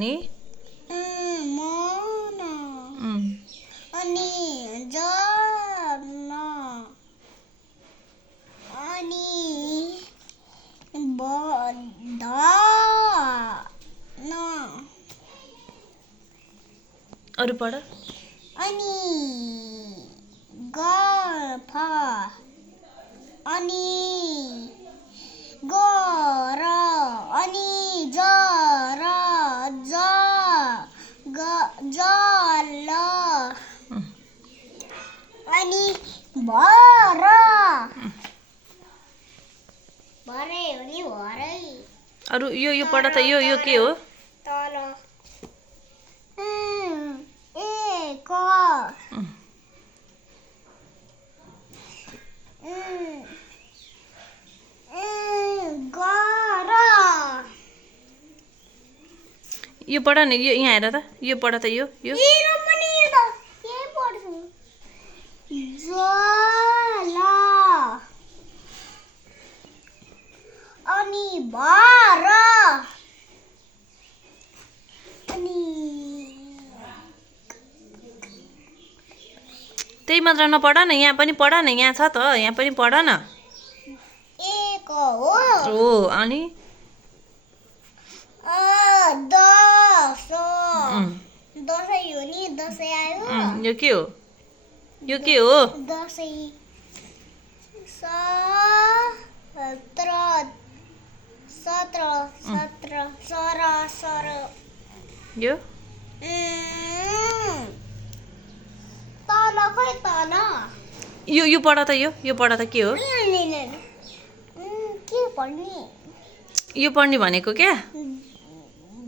नि मन अनि जन अनि धन अरू पढ अनि गफ अनि गर अनि जर जल अनि भर भरे हो नि भरै अरू यो पढ त यो के हो तल एक गर यो पढ न यो यहाँ हेर त यो पढ त यो जल अनि भर अनि त्यही मात्र नपढ न यहाँ पनि पढ न यहाँ छ त यहाँ पनि पढ न एक हो अनि दस दसैँ हो नि दसैँ आयो यो के हो यो के हो दसैँ सत्र सर यो तल खै तल यो पढ त यो पढ त के हो के पढ्ने यो पढ्ने भनेको क्या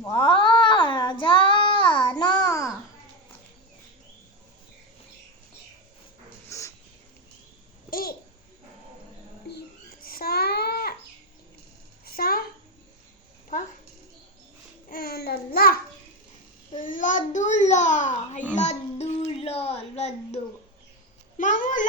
भजन लड्डु मामु ल